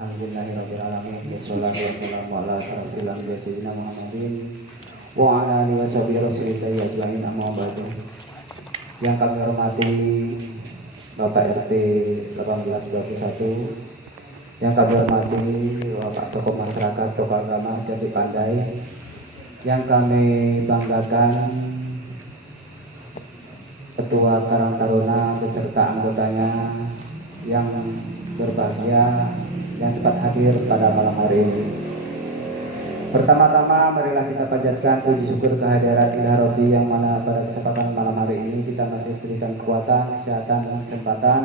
Alhamdulillahirrahmanirrahim. Wassalatu wassalamu ala asyrafil anbiya'i sayyidina Muhammadin wa ala alihi washabihi rasulillahi ajmain, amma ba'du. Yang kami hormati Bapak RT 1821, yang kami hormati Bapak tokoh masyarakat, tokoh agama Jati Pandai, yang kami banggakan Ketua Karang Taruna beserta anggotanya yang berbahagia yang sempat hadir pada malam hari ini. Pertama-tama marilah kita panjatkan puji syukur kehadirat Ilahi Rabbi yang mana pada kesempatan malam hari ini kita masih diberikan kekuatan, kesehatan, dan kesempatan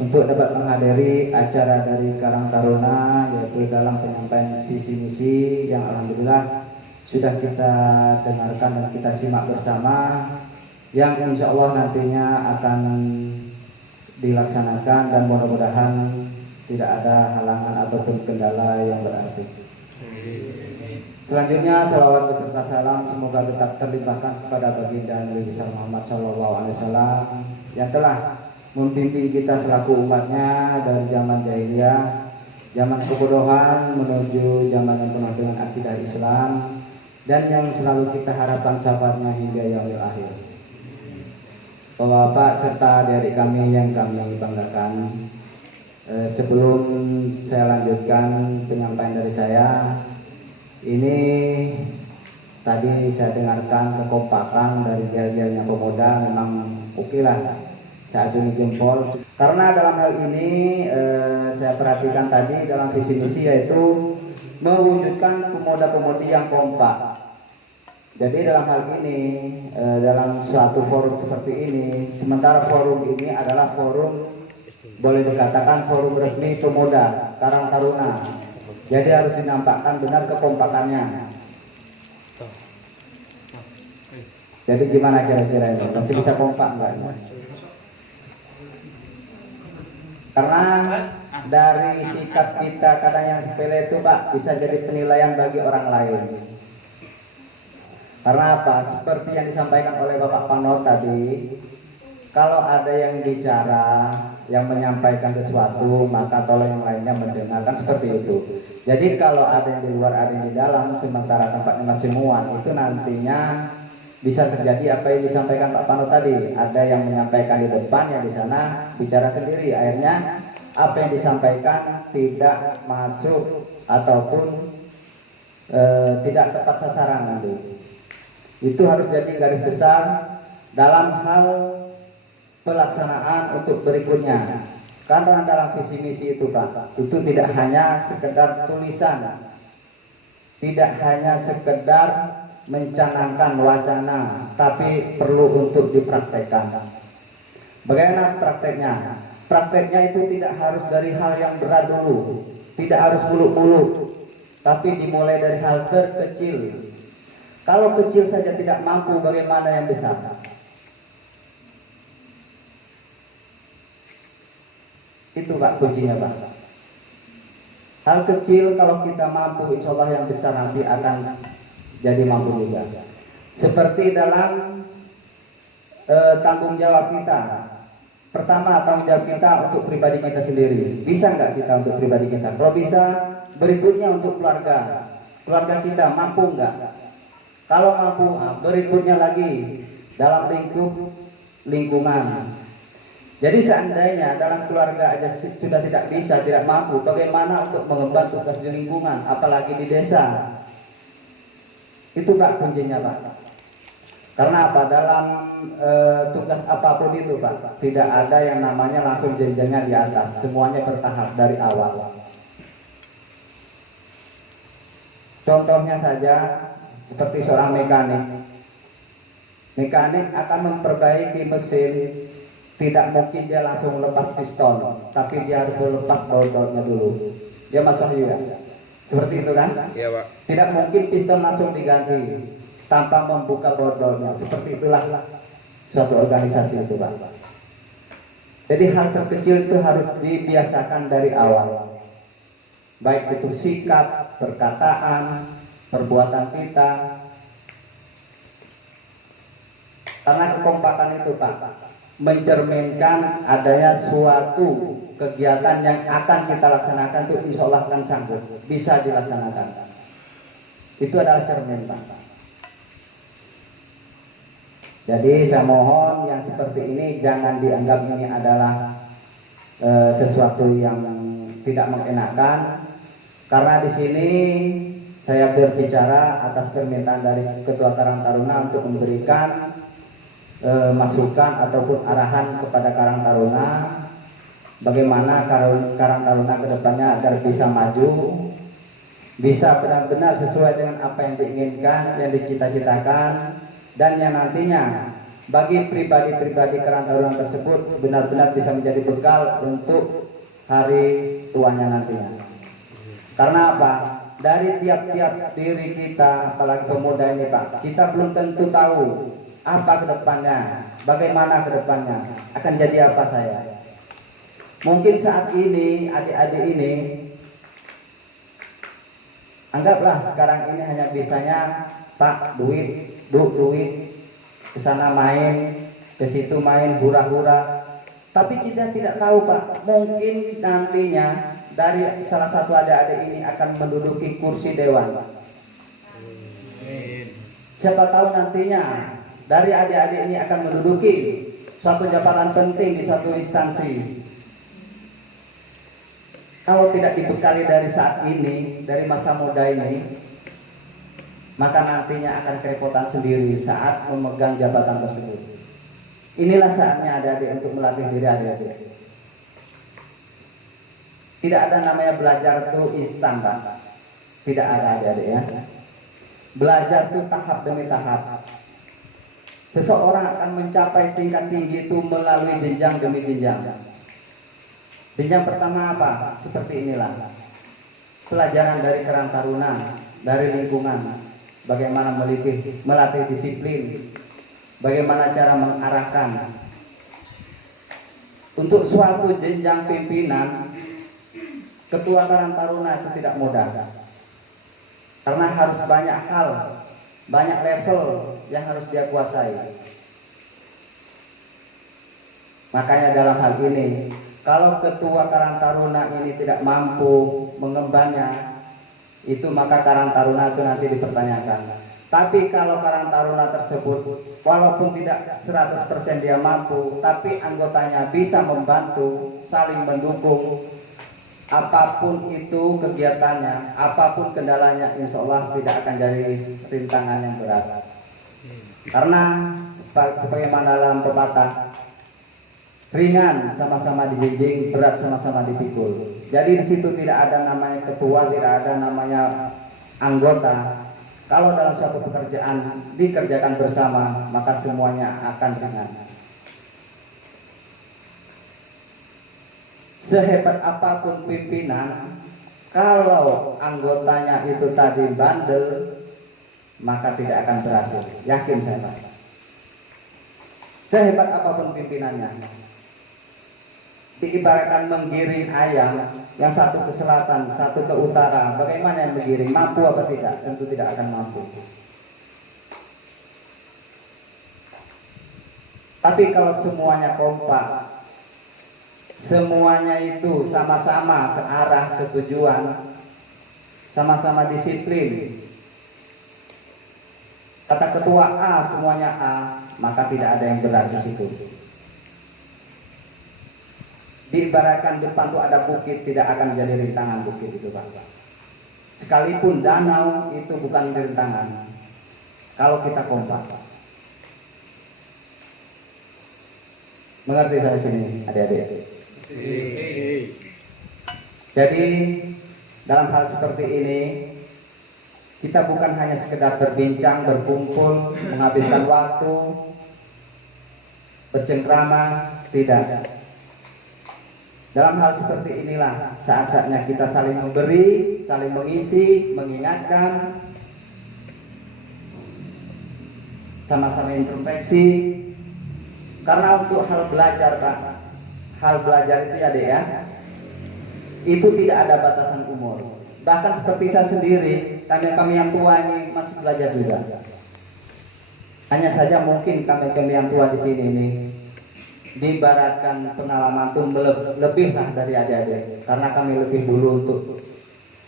untuk dapat menghadiri acara dari Karang Taruna, yaitu dalam penyampaian visi misi yang alhamdulillah sudah kita dengarkan dan kita simak bersama, yang insya Allah nantinya akan dilaksanakan dan mudah-mudahan tidak ada halangan ataupun kendala yang berarti. Selanjutnya salawat beserta salam semoga tetap terlimpahkan kepada baginda Nabi besar Muhammad SAW yang telah membimbing kita selaku umatnya dari zaman jahiliyah, zaman kebodohan menuju zaman yang penuh dengan akidah Islam, dan yang selalu kita harapkan sabarnya hingga yaumil akhir. Bapak serta adik-adik kami yang kami banggakan, sebelum saya lanjutkan penyampaian dari saya, ini tadi saya dengarkan kekompakan dari yel-yelnya pemuda, memang oke lah, saya acungi jempol. Karena dalam hal ini saya perhatikan tadi dalam visi misi yaitu mewujudkan pemuda-pemudi yang kompak. Jadi dalam hal ini, dalam suatu forum seperti ini, sementara forum ini adalah forum, boleh dikatakan forum resmi pemuda Karang Taruna. Jadi harus dinampakkan benar kekompakannya. Jadi gimana kira-kira ini? Masih bisa kompak nggak? Karena dari sikap kita kadang yang sepele itu Pak bisa jadi penilaian bagi orang lain. Karena apa? Seperti yang disampaikan oleh Bapak Panot tadi, kalau ada yang bicara, yang menyampaikan sesuatu, maka tolong yang lainnya mendengarkan, seperti itu. Jadi kalau ada yang di luar, ada yang di dalam, sementara tempatnya masih muat, itu nantinya bisa terjadi apa yang disampaikan Pak Panot tadi. Ada yang menyampaikan di depan, yang di sana bicara sendiri. Akhirnya apa yang disampaikan tidak masuk ataupun tidak tepat sasaran nanti. Itu harus jadi garis besar dalam hal pelaksanaan untuk berikutnya. Karena dalam visi misi itu Pak, itu tidak hanya sekedar tulisan, tidak hanya sekedar mencanangkan wacana, tapi perlu untuk dipraktekkan. Bagaimana prakteknya? Prakteknya itu tidak harus dari hal yang berat dulu, tidak harus muluk-muluk, tapi dimulai dari hal terkecil. Kalau kecil saja tidak mampu, bagaimana yang besar? Itu Pak kuncinya Pak. Hal kecil kalau kita mampu, insya Allah yang besar nanti akan jadi mampu juga. Seperti dalam tanggung jawab kita. Pertama, tanggung jawab kita untuk pribadi kita sendiri. Bisa nggak kita untuk pribadi kita? Kalau bisa, berikutnya untuk keluarga. Keluarga kita mampu nggak? Kalau mampu, berikutnya lagi dalam lingkungan. Jadi seandainya dalam keluarga aja sudah tidak bisa, tidak mampu, bagaimana untuk mengemban tugas di lingkungan, apalagi di desa? Itu Pak kuncinya Pak. Karena apa? Dalam tugas apapun itu Pak, tidak ada yang namanya langsung jenjangnya di atas, semuanya bertahap dari awal. Contohnya saja seperti seorang mekanik. Mekanik akan memperbaiki mesin, tidak mungkin dia langsung lepas piston, tapi dia harus melepas baut-bautnya dulu. Dia masuk juga. Seperti itu kan? Iya Pak. Tidak mungkin piston langsung diganti tanpa membuka baut-bautnya. Seperti itulah suatu organisasi itu Pak. Jadi hal terkecil itu harus dibiasakan dari awal. Baik itu sikap, perkataan, perbuatan kita. Karena kekompakan itu Pak mencerminkan adanya suatu kegiatan yang akan kita laksanakan itu insya Allah akan sanggup, bisa dilaksanakan. Itu adalah cermin, Pak. Jadi saya mohon yang seperti ini jangan dianggap ini adalah sesuatu yang tidak mengenakan, karena di sini saya berbicara atas permintaan dari Ketua Karang Taruna untuk memberikan masukan ataupun arahan kepada Karang Taruna bagaimana Karang Taruna kedepannya agar bisa maju, bisa benar-benar sesuai dengan apa yang diinginkan, yang dicita-citakan, dan yang nantinya bagi pribadi-pribadi Karang Taruna tersebut benar-benar bisa menjadi bekal untuk hari tuanya nantinya. Karena apa? Dari tiap-tiap diri kita, apalagi pemuda ini, Pak, kita belum tentu tahu apa kedepannya, bagaimana kedepannya, akan jadi apa saya. Mungkin saat ini adik-adik ini, anggaplah sekarang ini hanya bisanya Pak duit, duit, kesana main, ke situ main, hura-hura. Tapi kita tidak tahu, Pak, mungkin nantinya dari salah satu adik-adik ini akan menduduki kursi dewan. Siapa tahu nantinya dari adik-adik ini akan menduduki suatu jabatan penting di suatu instansi. Kalau tidak dibekali dari saat ini, dari masa muda ini, maka nantinya akan kerepotan sendiri saat memegang jabatan tersebut. Inilah saatnya adik-adik untuk melatih diri adik-adik. Tidak ada namanya belajar itu instan, Pak. Tidak ada, adik-adik ya. Belajar itu tahap demi tahap. Seseorang akan mencapai tingkat tinggi itu melalui jenjang demi jenjang. Jenjang pertama apa? Seperti inilah. Pelajaran dari Karang Taruna, dari lingkungan. Bagaimana melatih disiplin. Bagaimana cara mengarahkan. Untuk suatu jenjang pimpinan, Ketua Karang Taruna itu tidak mudah. Karena harus banyak hal, banyak level yang harus dia kuasai. Makanya dalam hal ini, kalau Ketua Karang Taruna ini tidak mampu mengembangnya, itu maka Karang Taruna itu nanti dipertanyakan. Tapi kalau Karang Taruna tersebut walaupun tidak 100% dia mampu, tapi anggotanya bisa membantu, saling mendukung, apapun itu kegiatannya, apapun kendalanya, insya Allah tidak akan jadi rintangan yang berat. Karena sebagaimana dalam pepatah, ringan sama-sama dijinjing, berat sama-sama dipikul. Jadi di situ tidak ada namanya ketua, tidak ada namanya anggota. Kalau dalam suatu pekerjaan dikerjakan bersama, maka semuanya akan ringan. Sehebat apapun pimpinan, kalau anggotanya itu tadi bandel, maka tidak akan berhasil. Yakin saya, Pak. Sehebat apapun pimpinannya, diibaratkan menggiring ayam, yang satu ke selatan, satu ke utara, bagaimana yang menggiring? Mampu apa tidak? Tentu tidak akan mampu. Tapi kalau semuanya kompak, semuanya itu sama-sama searah, setujuan, sama-sama disiplin. Kata ketua A, semuanya A, maka tidak ada yang berat di situ. Diibaratkan depan itu ada bukit, tidak akan jadi rintangan bukit itu, Pak. Sekalipun danau itu bukan rintangan kalau kita kompak. Mengerti saya sini, adik-adik? Jadi dalam hal seperti ini, kita bukan hanya sekedar berbincang, berkumpul, menghabiskan waktu, bercengkrama, tidak. Dalam hal seperti inilah saat-saatnya kita saling memberi, saling mengisi, mengingatkan, sama-sama introspeksi. Karena untuk hal belajar, Pak, hal belajar itu ya, Dek, ya, itu tidak ada batasan umur. Bahkan seperti saya sendiri, kami yang tua ini masih belajar juga. Hanya saja mungkin kami yang tua di sini ini diibaratkan pengalaman itu lebih lah dari adik-adik, karena kami lebih dulu untuk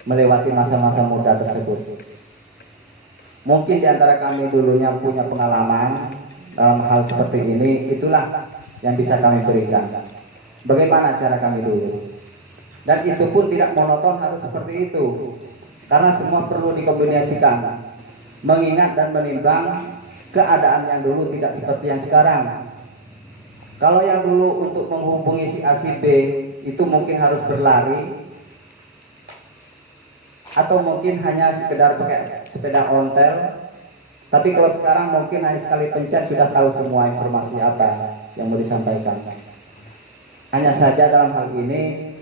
melewati masa-masa muda tersebut. Mungkin di antara kami dulunya punya pengalaman dalam hal seperti ini, itulah yang bisa kami berikan. Bagaimana cara kami dulu? Dan itu pun tidak monoton harus seperti itu, karena semua perlu dikombinasikan, mengingat dan menimbang keadaan yang dulu tidak seperti yang sekarang. Kalau yang dulu untuk menghubungi si A si B itu mungkin harus berlari, atau mungkin hanya sekedar pakai sepeda ontel. Tapi kalau sekarang mungkin hanya sekali pencet sudah tahu semua informasi apa yang mau disampaikan. Hanya saja dalam hal ini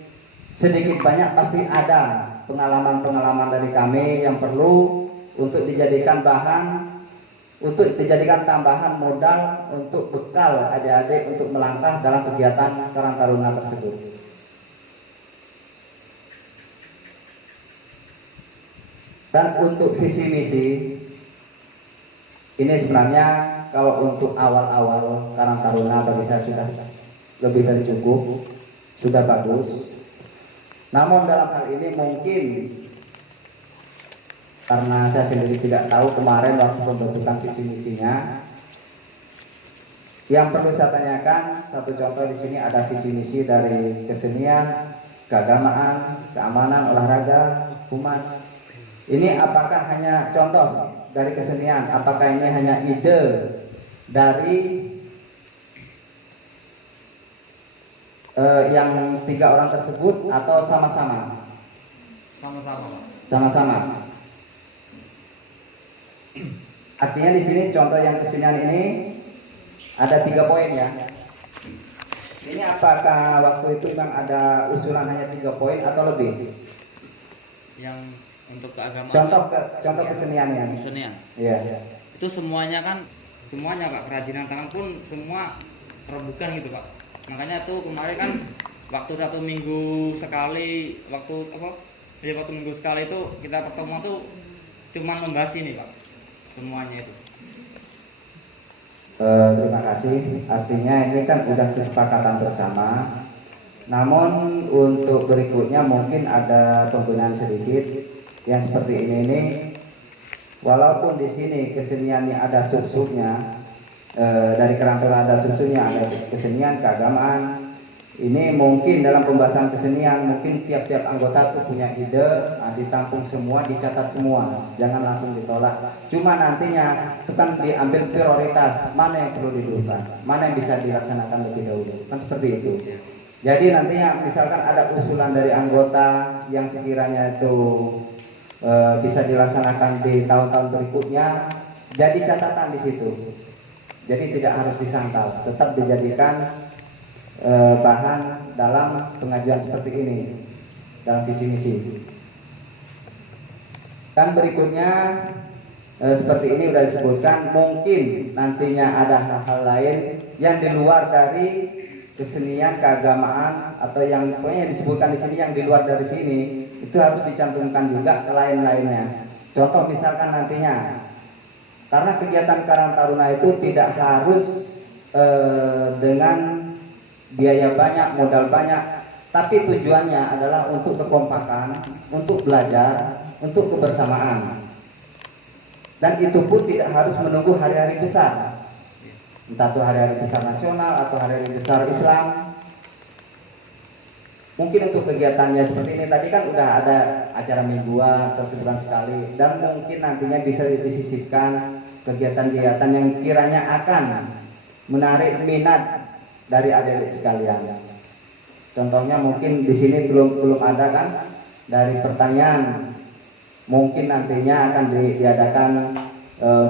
sedikit banyak pasti ada pengalaman-pengalaman dari kami yang perlu untuk dijadikan bahan, untuk dijadikan tambahan modal untuk bekal adik-adik untuk melangkah dalam kegiatan Karang Taruna tersebut. Dan untuk visi misi ini sebenarnya kalau untuk awal-awal Karang Taruna bagi saya sudah lebih dari cukup, sudah bagus. Namun dalam hal ini mungkin karena saya sendiri tidak tahu kemarin waktu pembentukan visi misinya, yang perlu saya tanyakan satu contoh di sini ada visi misi dari kesenian, keagamaan, keamanan, olahraga, humas. Ini apakah hanya contoh dari kesenian? Apakah ini hanya ide dari yang 3 orang tersebut atau sama-sama? Sama-sama. Artinya di sini contoh yang kesenian ini ada 3 poin ya. Ini apakah waktu itu memang ada usulan hanya 3 poin atau lebih? Yang untuk keagamaan. Contoh keseniannya. Kesenian. Iya. Itu semuanya kan, semuanya Pak, kerajinan tangan pun semua rebukan gitu Pak. Makanya tuh kemarin kan waktu 1 minggu sekali, waktu minggu sekali itu kita pertemuan tuh cuma membahas ini Pak, semuanya itu. Terima kasih. Artinya ini kan udah kesepakatan bersama. Namun untuk berikutnya mungkin ada penggunaan sedikit yang seperti ini. Walaupun di sini keseniannya ada sub-subnya, dari Karang Taruna ada sub-subnya, ada kesenian, keagamaan. Ini mungkin dalam pembahasan kesenian mungkin tiap-tiap anggota tuh punya ide, ditampung semua, dicatat semua, jangan langsung ditolak. Cuma nantinya itu kan diambil prioritas, mana yang perlu didulukan, mana yang bisa dilaksanakan lebih dahulu, kan seperti itu. Jadi nantinya misalkan ada usulan dari anggota yang sekiranya itu bisa dilaksanakan di tahun-tahun berikutnya, jadi catatan di situ. Jadi tidak harus disangkal, tetap dijadikan bahan dalam pengajuan seperti ini dalam visi misi. Dan berikutnya seperti ini sudah disebutkan, mungkin nantinya ada hal-hal lain yang di luar dari kesenian, keagamaan, atau yang pokoknya disebutkan di sini yang di luar dari sini itu harus dicantumkan juga ke lain-lainnya. Contoh misalkan nantinya, karena kegiatan Karang Taruna itu tidak harus dengan biaya banyak, modal banyak, tapi tujuannya adalah untuk kekompakan, untuk belajar, untuk kebersamaan. Dan itu pun tidak harus menunggu hari-hari besar, entah itu hari-hari besar nasional atau hari-hari besar Islam. Mungkin untuk kegiatannya seperti ini tadi kan udah ada acara mingguan atau sebulan sekali, dan mungkin nantinya bisa disisipkan kegiatan-kegiatan yang kiranya akan menarik minat dari adik-adik sekalian. Contohnya mungkin di sini belum ada kan, dari pertanian mungkin nantinya akan diadakan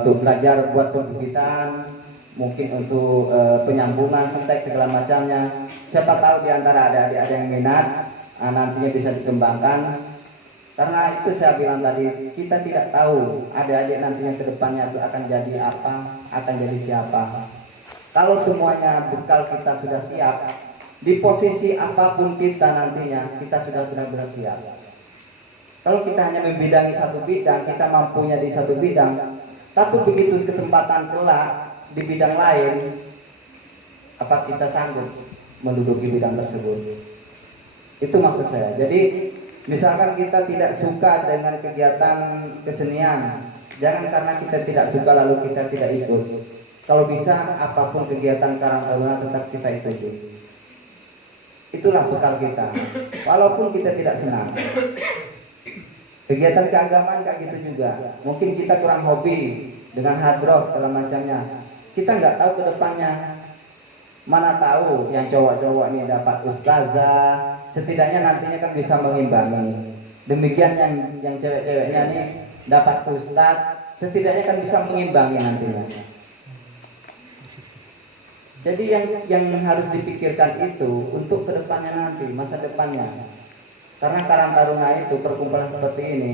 untuk belajar buat pembibitan, mungkin untuk penyambungan, setek segala macamnya. Siapa tahu di antara adik-adik ada yang minat, nantinya bisa dikembangkan. Karena itu saya bilang tadi, kita tidak tahu adik-adik nantinya ke depannya itu akan jadi apa, akan jadi siapa. Kalau semuanya bekal kita sudah siap, di posisi apapun kita nantinya, kita sudah benar-benar siap. Kalau kita hanya membidangi satu bidang, kita mampunya di satu bidang, tapi begitu kesempatan kelak di bidang lain, Apa kita sanggup menduduki bidang tersebut? Itu maksud saya. Jadi misalkan kita tidak suka dengan kegiatan kesenian, jangan karena kita tidak suka lalu kita tidak ikut. Kalau bisa apapun kegiatan Karang Taruna tetap kita ikuti. Itulah bekal kita. Walaupun kita tidak senang. Kegiatan keagamaan kayak gitu juga. Mungkin kita kurang hobi dengan hadroh segala macamnya. Kita nggak tahu ke depannya. Mana tahu yang cowok-cowok ini dapat ustazah, setidaknya nantinya kan bisa mengimbangi. Demikian yang cewek-ceweknya nih dapat ustaz, setidaknya kan bisa mengimbangi nantinya. Jadi yang harus dipikirkan itu untuk kedepannya nanti, masa depannya. Karena Karang Taruna itu perkumpulan seperti ini,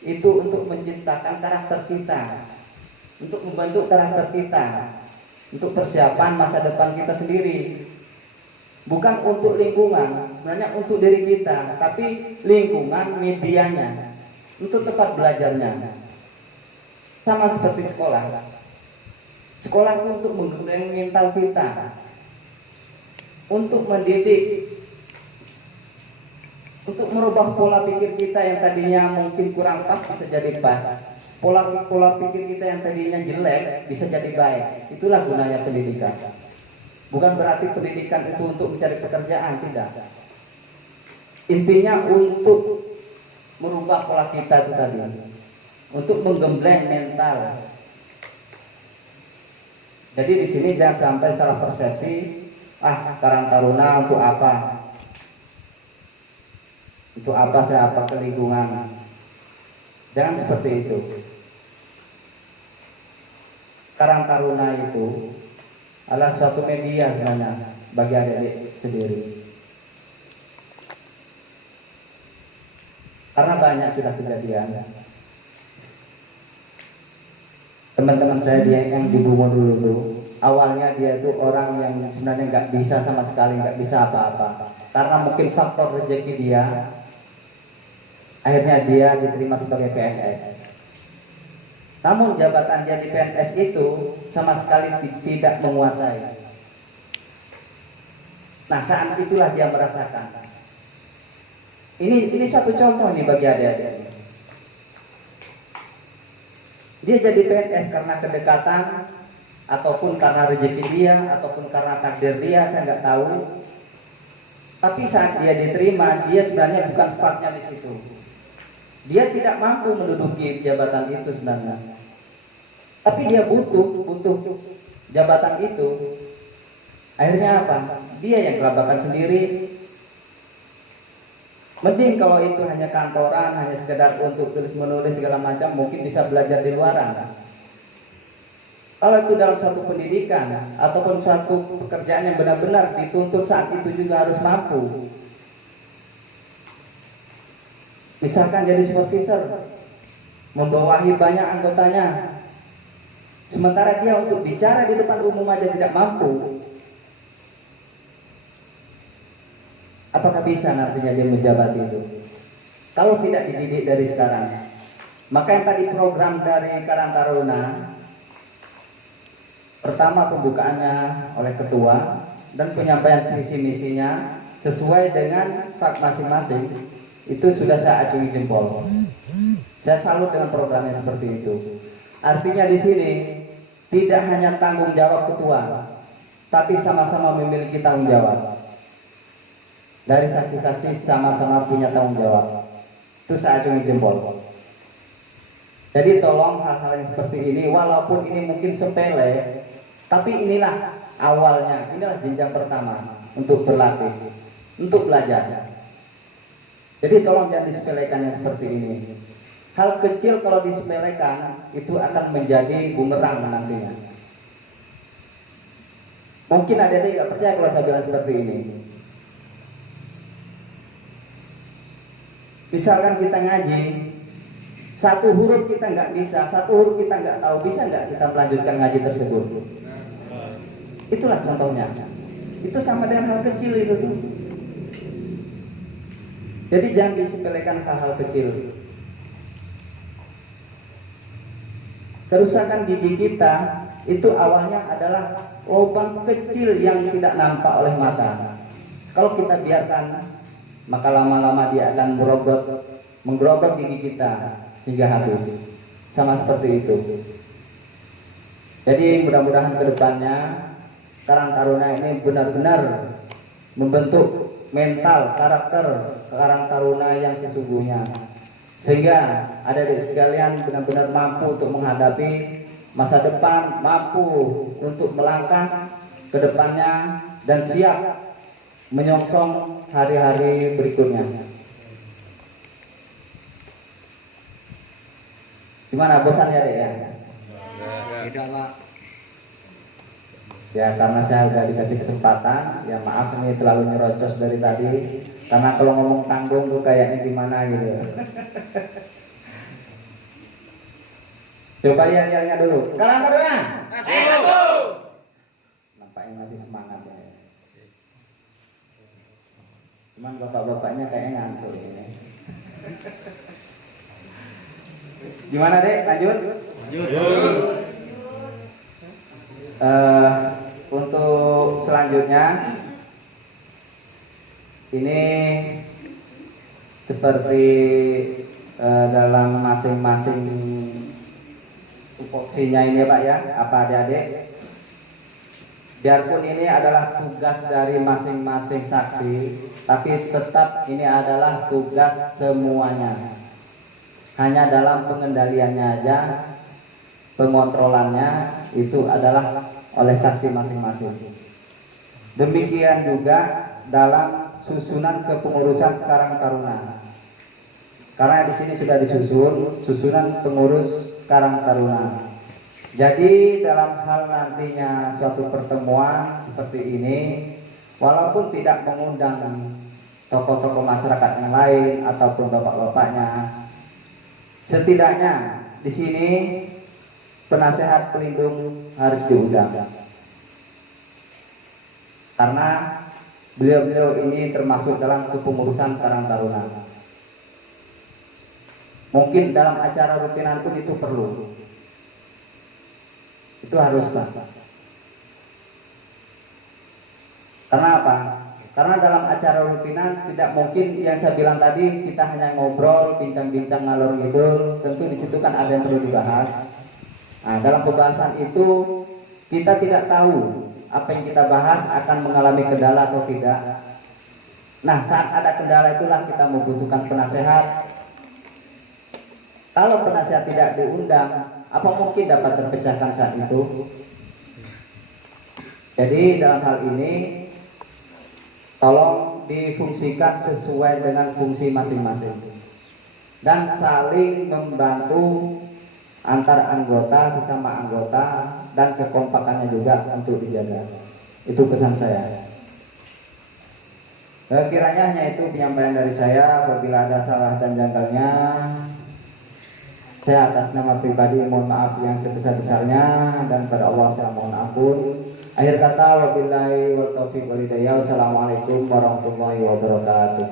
itu untuk menciptakan karakter kita, untuk membentuk karakter kita, untuk persiapan masa depan kita sendiri. Bukan untuk lingkungan, sebenarnya untuk diri kita, tapi lingkungan medianya, untuk tempat belajarnya. Sama seperti sekolah. Sekolah itu untuk mengembangkan mental kita, untuk mendidik, untuk merubah pola pikir kita yang tadinya mungkin kurang pas bisa jadi pas. Pola pikir kita yang tadinya jelek bisa jadi baik. Itulah gunanya pendidikan. Bukan berarti pendidikan itu untuk mencari pekerjaan, tidak. Intinya untuk merubah pola kita itu tadi, untuk menggembleng mental. Jadi di sini jangan sampai salah persepsi, Karang Taruna untuk apa? Untuk apa saya apa ke lingkungan? Jangan seperti itu. Karang Taruna itu adalah suatu media sebenarnya bagi adik-adik sendiri. Karena banyak sudah kejadian. Teman-teman saya dia yang di Bungo dulu tuh, awalnya dia tuh orang yang sebenarnya nggak bisa sama sekali, nggak bisa apa-apa. Karena mungkin faktor rezeki dia, akhirnya dia diterima sebagai PNS. Namun jabatan dia di PNS itu sama sekali tidak menguasai. Nah saat itulah dia merasakan. Ini satu contoh nih bagi adik-adik. Dia jadi PNS karena kedekatan, ataupun karena rezeki dia, ataupun karena takdir dia, saya nggak tahu. Tapi saat dia diterima, dia sebenarnya bukan faknya di situ. Dia tidak mampu menduduki jabatan itu sebenarnya. Tapi dia butuh jabatan itu. Akhirnya apa? Dia yang kelabakan sendiri. Mending kalau itu hanya kantoran, hanya sekedar untuk tulis menulis segala macam, mungkin bisa belajar di luaran. Kalau itu dalam suatu pendidikan ataupun suatu pekerjaan yang benar-benar dituntut saat itu juga harus mampu. Misalkan jadi supervisor, membawahi banyak anggotanya, sementara dia untuk bicara di depan umum aja tidak mampu. Apakah bisa nantinya dia menjabat itu? Kalau tidak dididik dari sekarang. Maka yang tadi program dari Karang Taruna, pertama pembukaannya oleh ketua dan penyampaian visi misinya sesuai dengan fak masing-masing, itu sudah saya acungi jempol. Saya salut dengan programnya seperti itu. Artinya di sini tidak hanya tanggung jawab ketua, tapi sama-sama memiliki tanggung jawab. Dari saksi-saksi sama-sama punya tanggung jawab. Itu saya acungi jempol. Jadi tolong hal-hal yang seperti ini, walaupun ini mungkin sepele, tapi inilah awalnya, inilah jenjang pertama untuk berlatih, untuk belajar. Jadi tolong jangan disepelekannya seperti ini. Hal kecil kalau disepelekan itu akan menjadi bumerang nantinya. Mungkin adik-adik nggak percaya kalau saya bilang seperti ini. Misalkan kita ngaji, satu huruf kita nggak bisa, satu huruf kita nggak tahu, bisa nggak kita melanjutkan ngaji tersebut? Itulah contohnya. Itu sama dengan hal kecil itu tuh. Jadi jangan disepelekan hal-hal kecil. Kerusakan gigi kita itu awalnya adalah lubang kecil yang tidak nampak oleh mata. Kalau kita biarkan, maka lama-lama dia akan menggerogot gigi kita hingga habis. Sama seperti itu. Jadi mudah-mudahan kedepannya Karang Taruna ini benar-benar membentuk mental, karakter Karang Taruna yang sesungguhnya, sehingga adik-adik sekalian benar-benar mampu untuk menghadapi masa depan, mampu untuk melangkah ke depannya dan siap menyongsong hari-hari berikutnya. Gimana, bosan ya dek ya? Tidak pak. Ya karena saya udah dikasih kesempatan, ya maaf ini terlalu nyerocos dari tadi. Karena kalau ngomong tanggung tuh kayaknya gimana gitu. Coba yang dulu. Karang Taruna. Nampaknya masih semangat ya. Cuman bapak-bapaknya kayaknya ngantuk ini. Gimana dek? Lanjut. Untuk selanjutnya ini seperti dalam masing-masing tupoksinya ini Pak ya, apa adik-adik, biarpun ini adalah tugas dari masing-masing saksi, tapi tetap ini adalah tugas semuanya. Hanya dalam pengendaliannya aja, pengontrolannya itu adalah oleh saksi masing-masing. Demikian juga dalam susunan kepengurusan Karang Taruna. Karena di sini sudah disusun susunan pengurus Karang Taruna. Jadi dalam hal nantinya suatu pertemuan seperti ini, walaupun tidak mengundang tokoh-tokoh masyarakat yang lain ataupun bapak-bapaknya, setidaknya di sini penasehat pelindung harus diundang. Karena beliau-beliau ini termasuk dalam kepengurusan Karang Taruna. Mungkin dalam acara rutinan pun itu perlu. Itu harus Pak. Karena apa? Karena dalam acara rutinan tidak mungkin yang saya bilang tadi kita hanya ngobrol, bincang-bincang ngalor ngidul. Tentu di situ kan ada yang perlu dibahas. Nah, dalam pembahasan itu kita tidak tahu apa yang kita bahas akan mengalami kendala atau tidak. Nah, saat ada kendala itulah kita membutuhkan penasehat. Kalau penasehat tidak diundang, apa mungkin dapat terpecahkan saat itu? Jadi dalam hal ini tolong difungsikan sesuai dengan fungsi masing-masing dan saling membantu antar anggota, sesama anggota, dan kekompakannya juga untuk dijaga. Itu pesan saya. Kiranya hanya itu penyampaian dari saya. Apabila ada salah dan janggalnya, saya atas nama pribadi mohon maaf yang sebesar-besarnya, dan pada Allah saya mohon ampun. Akhir kata, wabillahi wa taufiq wal hidayah. Wassalamualaikum warahmatullahi wabarakatuh.